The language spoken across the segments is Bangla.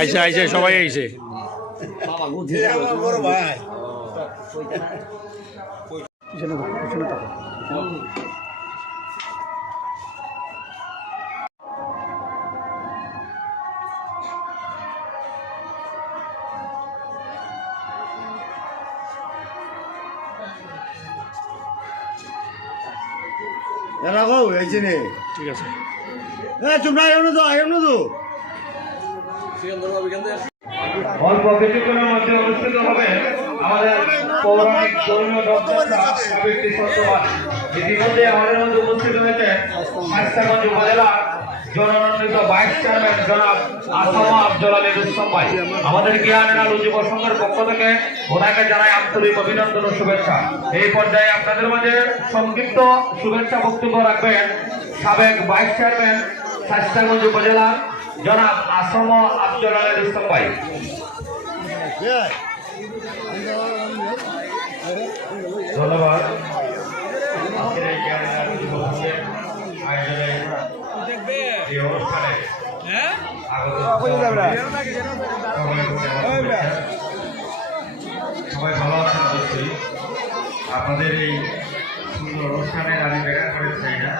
আইসে আইসে সবাই আইসে বড় ভাই ঠিক আছে অল্প কিছুক্ষণের মধ্যে অনুষ্ঠিত হবে আমাদের পৌরাণিক ধর্মীয় আবৃত্তি সত্যবাদ। ইতিমধ্যে আমাদের মধ্যে উপস্থিত হয়েছে শায়েস্তাগঞ্জ উপজেলা জননন্দিত ভাইস চেয়ারম্যান জনাব আসামা আফজল আলী রুস্তম ভাই। আমাদের জ্ঞানের আলো যুব সংঘের পক্ষ থেকে ওনাকে জানাই আন্তরিক অভিনন্দন ও শুভেচ্ছা। এই পর্যায়ে আপনাদের মাঝে সংক্ষিপ্ত শুভেচ্ছা বক্তব্য রাখবেন সাবেক ভাইস চেয়ারম্যান শায়েস্তাগঞ্জ উপজেলা জনাব আসামা আফজল আলী রুস্তম ভাই। ধন্যবাদ। আজকের এই জ্ঞানের আলো যুব সংঘের আয়োজনে এই অনুষ্ঠানে সবাই ভালো আছেন অবশ্যই। আপনাদের এই সুন্দর অনুষ্ঠানের আমি দেখা করে চাই না,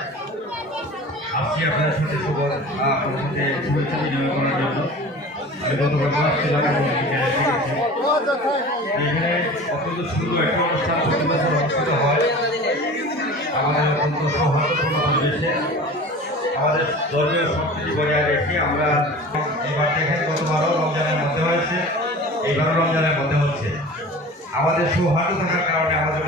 আসছি আপনাদের সাথে আপনাদের সাথে শুভেচ্ছা বিনিময় করার জন্য। আমি গতবার আসছিলাম এবং এখানে অত্যন্ত সুন্দর একটা অনুষ্ঠান প্রতি বছর অনুষ্ঠিত হয় আমাদের অত্যন্ত সৌহার্দ্যপূর্ণ পরিবেশে। আমাদের ধর্মীয় সংস্কৃতি বজায় রেখে আমরা এবার দেখেন গতবারও রমজানের মধ্যে হয়েছে, এইবারও রমজানের মধ্যে হচ্ছে। আমাদের সৌহার্দ্য থাকার কারণে আমাদের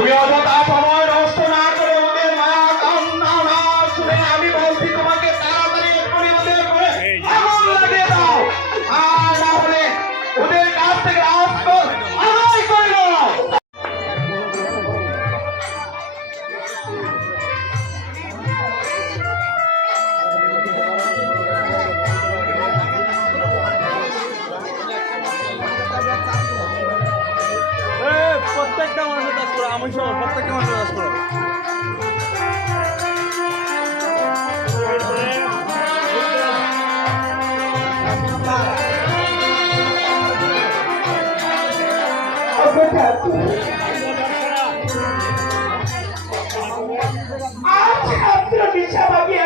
তুমি অযথা সময় নষ্ট না করে ওদের মায়া কান্না না শুনে আমি বলছি তোমাকে তাড়াতাড়ি এক্ষুনি ওদের করে আগুন লাগিয়ে দাও, আর না হলে ওদের কাছ থেকে আস্ত আদায় করে নাও। প্রত্যেকটা মানুষের কাজ করো, আমি সহ প্রত্যেকটা মানুষের কাজ করো।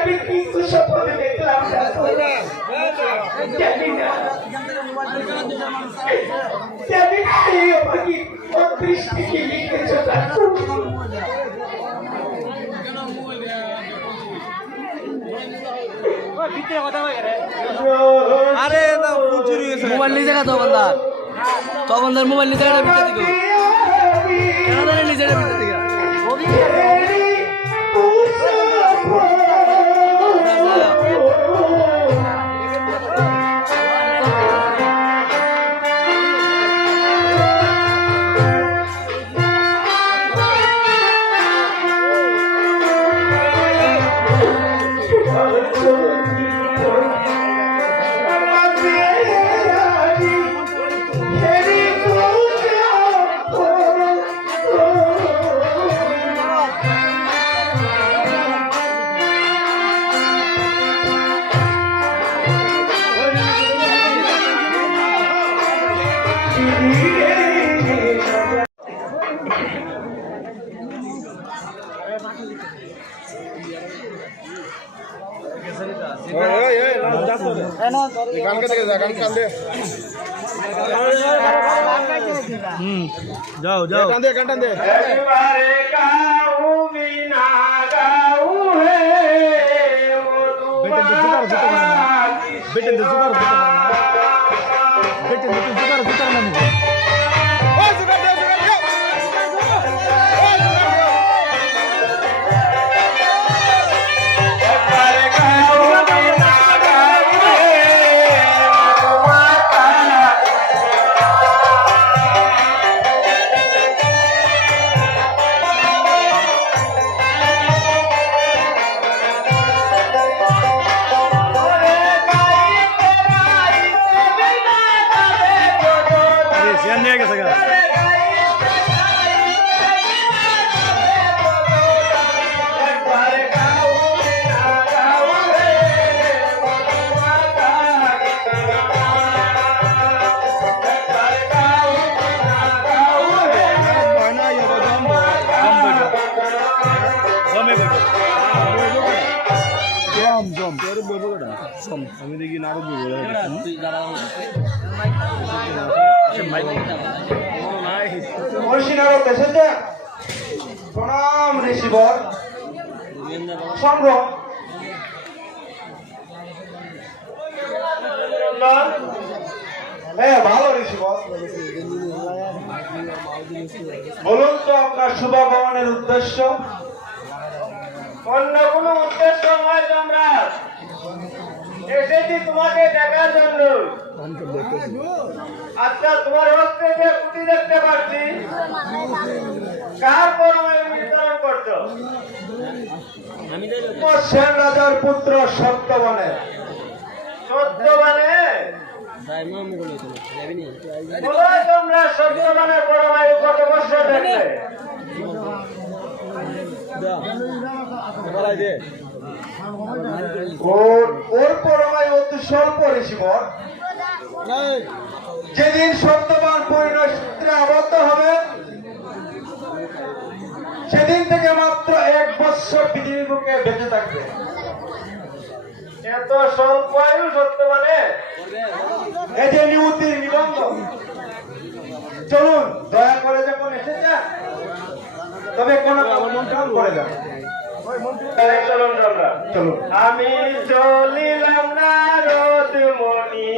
আমি কিন্তু স্বপ্ন দেখলাম জানি না এই আমাকে দৃষ্টি কি লিখেছো আরে না চুরি হয়েছে মোবাইল নিয়ে জায়গা তখন মোবাইল নিয়ে জায়গাটা ভিতরে দিকে কেন জানি নিজের ভিতরে দিকে যাও যাও গান দে একবারে গাও মিনা গাও হে বেটে দে জুগার বেটে দে জুগার না মুখে নিয়ে গেছে গা আমি দেখি না প্রণাম ঋষিবর সংগ্রহ হ্যাঁ ভালো ঋষিবর বলুন তো আপনার শুভাগমনের উদ্দেশ্য। অন্য কোনো উদ্দেশ্য নয় সম্রাট, এসেছি তোমাকে দেখার জন্য। আচ্ছা, তোমার হস্তে যে পুঁতি দেখতে পাচ্ছি, কার পরমায়ু নির্ধারণ করছো? সেন রাজার পুত্র সত্যবানে। সত্যবানে বলো তোমরা সত্যবানের পরমায়ু কত বছর দেখলে? ওর পরমায়ু অতি স্বল্প ঋষিবর। যেদিন সত্যবান পরিণয় আবদ্ধ হবে সেদিন থেকে মাত্র 1 বছর পৃথিবীর বুকে বেঁচে থাকবে। এত স্বল্প আয়ু সত্যবানে, এই যে নিয়তির নিবন্ধন। চলুন, দয়া করে যখন এসেছেন তবে কোন কাম করে যান। চলুন আমরা চলুন। আমি চলিলাম না রোদ মনি